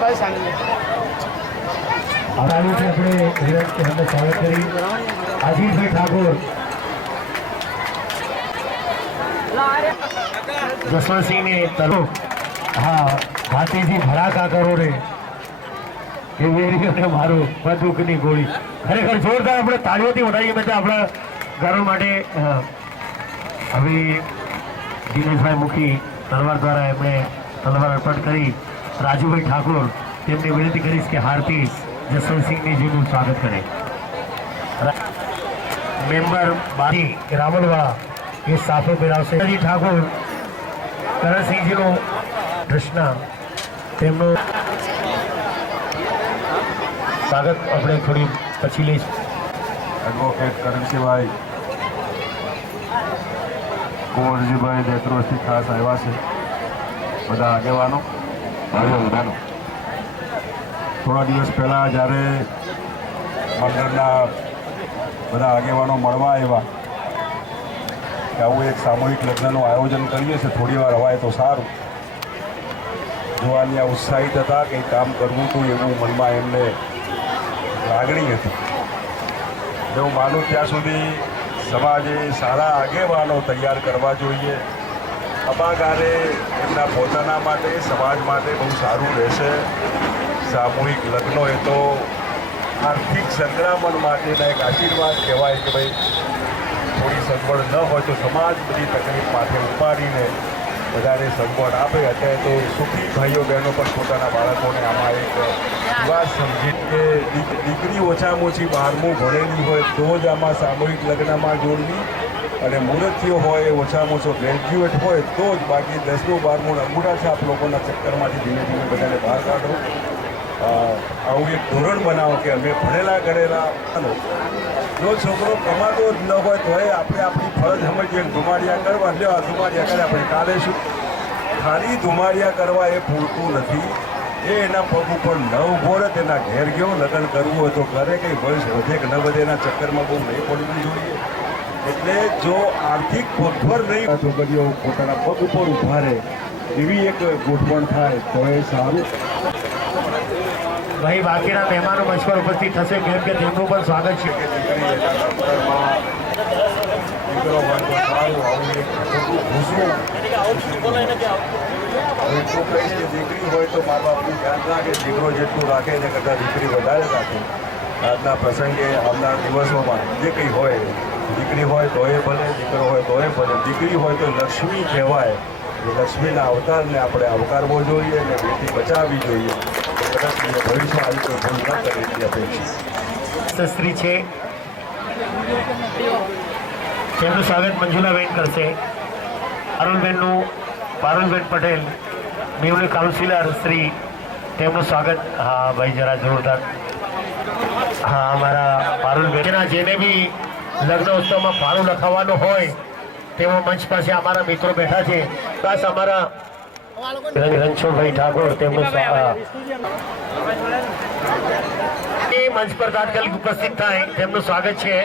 સ્વાગત કરી આજીતભાઈ ઠાકોર, જસવંતસિંહ ને તરો, હા ભાતીજી ભડાકા કરો રે એ વેરીઓને મારું બંદૂકની ગોળી. ખરેખર જોરદાર આપણે તાળીઓથી વધારીએ બધા આપણા ઘરો માટે. હવે દિનેશભાઈ મુખી તલવાર દ્વારા એમણે તલવાર અર્પણ કરી. રાજુભાઈ ઠાકોર તેમને વિનંતી કરીશ કે હાર્દિક જસવંતસિંહની જીનું સ્વાગત કરે. મેમ્બર બારી રાવલવા એ સાફો પહેરાવશે. ઠાકોર કરણસિંહજીનો કૃષ્ણ તેમનું સ્વાગત આપણે થોડી પછી લઈશું. એડવોકેટ કરણસિંહભાઈ કુંવરજીભાઈ દેત્રોસથી ખાસ આવ્યા છે. બધા આગેવાનો બધાનો થોડા દિવસ પહેલાં જ્યારે મંડળના બધા આગેવાનો મળવા આવ્યા કે આવું એક સામૂહિક લગ્નનું આયોજન કરીએ છીએ, થોડી વાર હવાય તો સારું. જોવાની આ ઉત્સાહિત હતા કે કામ કરવું હતું એવું મનમાં એમને લાગણી હતી. હું માનું ત્યાં સુધી સમાજે સારા આગેવાનો તૈયાર કરવા જોઈએ. અબાગારે એમના પોતાના માટે સમાજ માટે બહુ સારું રહેશે. સામૂહિક લગ્નો એ તો આર્થિક સંક્રમણ માટેના એક આશીર્વાદ કહેવાય કે ભાઈ થોડી સગવડ ન હોય તો સમાજ બધી તકલીફ માથે ઉપાડીને વધારે સગવડ આપે. અત્યારે તો સુખી ભાઈઓ બહેનો પણ પોતાના બાળકોને આમાં એક વાત સમજી કે દીકરી ઓછામાં ઓછી 12મું ભણેલી હોય તો જ આમાં સામૂહિક લગ્નમાં જોડવી, અને મુહૂર્તિઓ હોય ઓછામાં ઓછો ગ્રેજ્યુએટ હોય તો જ, બાકી 10મું 12મું અંગૂઠા છાપ લોકોના ચક્કરમાંથી ધીમે ધીમે બધાને બહાર કાઢો. આવું એક ધોરણ બનાવો કે અમે ભણેલા ગણેલા. જો છોકરો કમાતો જ ન હોય તો આપણે આપણી ફરજ સમજીએ ધુમાડિયા કરવા. લ્યો આ ધુમાડિયા કરે આપણે કાલે શું? ખાલી ધુમાડિયા કરવા એ પૂરતું નથી. એ એના પગ ઉપર ન ઉભો રહે તેના ઘેર ગયો લગ્ન કરવું હોય તો કરે, કંઈ વયસ વધે કે ન વધે એના ચક્કરમાં બહુ નહીં પડવું જોઈએ. એટલે જો આર્થિક પગભર નહીં છોકરીઓ પોતાના પગ ઉપર ઊભા રહે એવી એક ગોઠવણ થાય તો એ સારું. ભાઈ બાકીના મહેમાનો મંચ પર ઉપસ્થિત થશે કેમ કે તેમનું પણ સ્વાગત છે. દીકરો હોય તો સારું. આવું એક એટલું કહીશ કે દીકરી હોય તો મા બાપનું ધ્યાન રાખે. દીકરો જેટલું રાખે એને કરતાં દીકરી વધારે રાખે. આજના પ્રસંગે આવનાર દિવસોમાં જે કંઈ હોય, દીકરી હોય તો એ ભલે, દીકરો હોય તો એ ભલે. દીકરી હોય તો લક્ષ્મી કહેવાય. એ લક્ષ્મીના અવતારને આપણે આવકારવો જોઈએ અને બેટી બચાવવી જોઈએ. ભવિષ્યમાં આવી કોઈ ભૂલ ન કરે એટલી અપેક્ષા. સ્ત્રી છે તેમનું સ્વાગત મંજુલાબેન કરશે. પારુલબેન પટેલ મેયુની કાઉન્સિલર શ્રી તેમનું સ્વાગત. હા ભાઈ જરા જોરદાર. હા અમારા પારુલબેન જેને બી લગ્ન ઉત્સવમાં ફાળો લખાવવાનો હોય તેમાં મંચ પાસે અમારા મિત્રો બેઠા છે. બસ અમારા રણછોડભાઈ ઠાકોર તેમનું એ મંચ પર તાત્કાલિક ઉપસ્થિત થાય તેમનું સ્વાગત છે.